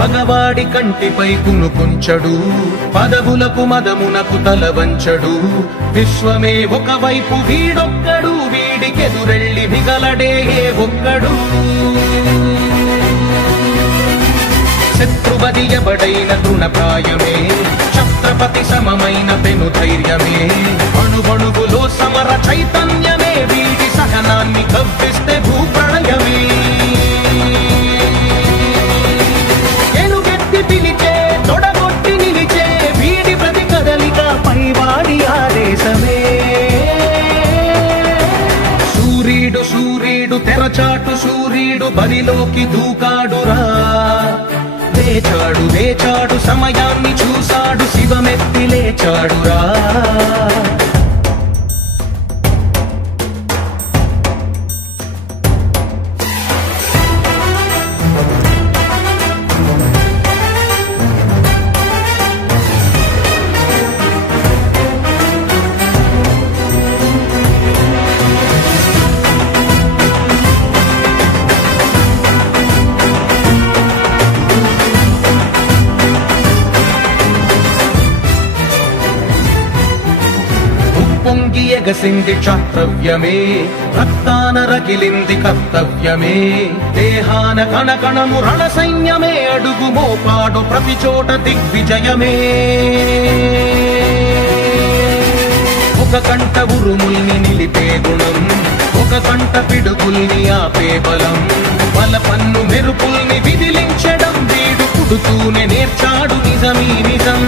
పగవాడి కంటిపై కునుకుంచడు, పదవులకు మదమునకు తల వంచడు. విశ్వమే ఒకవైపు వీడొక్కడు, వీడికెదురెళ్ళి మిగలడే ఏ ఒక్కడు. శత్రువది ఎవడైన తృణప్రాయమే, ఛత్రపతి సమమైన పెను ధైర్యమే. అణువణువులో సమర చైతన్యమే, వీడి సహనాన్ని కవ్విస్తే భూప్రళయమే. ఎలుగెత్తి పిలిచే, తొడగొట్టి నిలిచే, వీడి ప్రతి కదలిక పైవాడి ఆదేశమే. సూర్యుడు సూర్యుడు తెరచాటు సూర్యుడు బలిలోకి దూకాడురా. లేచాడు లేచాడు సమయాన్ని చూశాడు, శివమెత్తి లేచాడురా. పొంగి ఎగసింది క్షాత్రవ్యమే, రక్తాన రగిలింది కర్తవ్యమే. దేహాన కణకణము రణ సైన్యమే, అడుగు మోపాడు ప్రతి చోట దిగ్విజయమే. ఒక కంట ఉరుముల్ని నిలిపే గుణం, ఒక కంట పిడుగుల్ని ఆపే బలం. బల పన్ను మెరుపుల్ని విదిలించడం, వీడు పుడుతూనే నేర్చాడు నిజమీ నిజం.